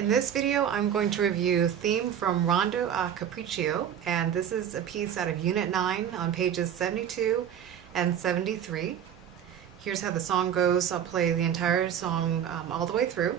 In this video, I'm going to review Theme from Rondo a Capriccio, and this is a piece out of Unit 9 on pages 72 and 73. Here's how the song goes. I'll play the entire song all the way through.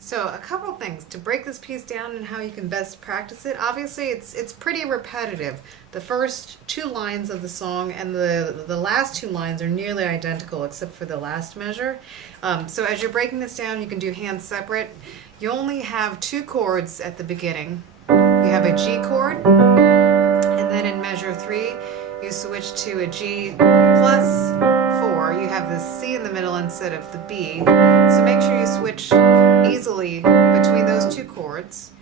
So a couple things to break this piece down and how you can best practice it. Obviously it's pretty repetitive. The first two lines of the song and the last two lines are nearly identical except for the last measure. So as you're breaking this down, you can do hands separate. You only have two chords at the beginning. You have a G chord, and then in measure 3 you switch to a G plus 4. You have the C in the middle instead of the B. So make sure you switch easily between those two chords.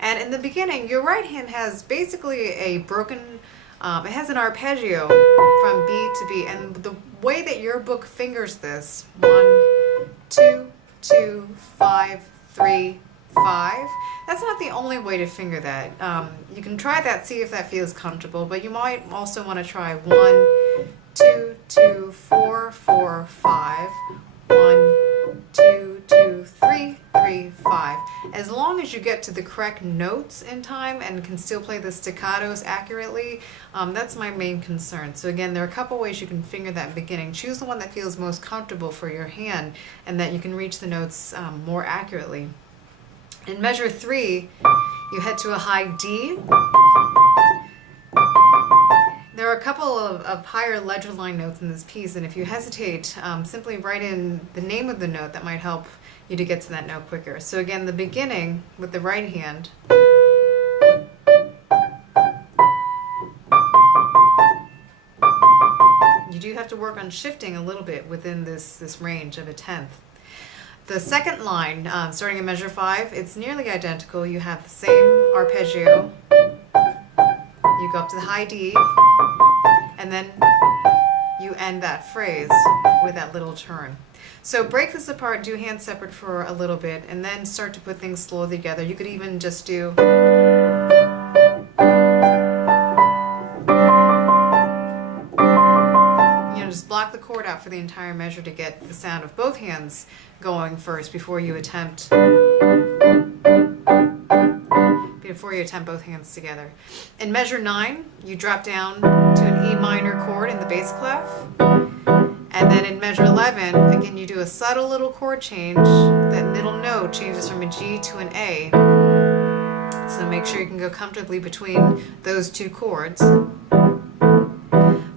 And in the beginning, your right hand has basically a broken, it has an arpeggio from B to B. And the way that your book fingers this, 1, 2, 2, 5, 3, 5. That's not the only way to finger that. You can try that, see if that feels comfortable, but you might also want to try 1, 2, 2, 4, 4, 5, 1, 2, 2, 3, 3, 5. As long as you get to the correct notes in time and can still play the staccatos accurately, that's my main concern. So again, there are a couple ways you can finger that beginning. Choose the one that feels most comfortable for your hand and that you can reach the notes more accurately. In measure 3, you head to a high D. There are a couple of higher ledger line notes in this piece, and if you hesitate, simply write in the name of the note. That might help you to get to that note quicker. So again, the beginning with the right hand. You do have to work on shifting a little bit within this range of a tenth. The second line, starting in measure 5, it's nearly identical. You have the same arpeggio. You go up to the high D, and then you end that phrase with that little turn. So break this apart, do hands separate for a little bit, and then start to put things slowly together. You could even just do... just block the chord out for the entire measure to get the sound of both hands going first before you attempt both hands together. In measure 9, you drop down to an E minor chord in the bass clef. And then in measure 11, again, you do a subtle little chord change. That middle note changes from a G to an A. So make sure you can go comfortably between those two chords.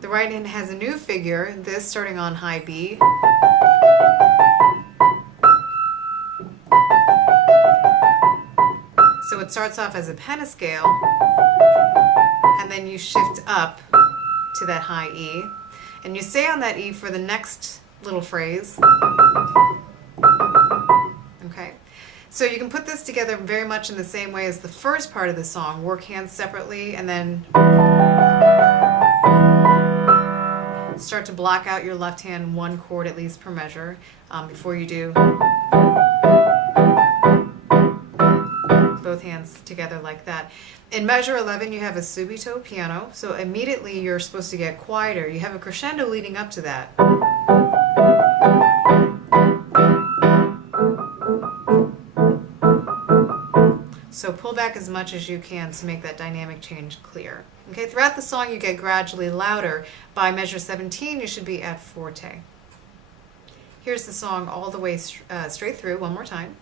The right hand has a new figure, this starting on high B. So it starts off as a pentascale, and then you shift up to that high E. And you stay on that E for the next little phrase. Okay. So you can put this together very much in the same way as the first part of the song. Work hands separately, and then start to block out your left hand one chord at least per measure before you do both hands together like that. In measure 11, you have a subito piano, so immediately you're supposed to get quieter. You have a crescendo leading up to that. So pull back as much as you can to make that dynamic change clear. Okay, throughout the song you get gradually louder. By measure 17 you should be at forte. Here's the song all the way straight through one more time.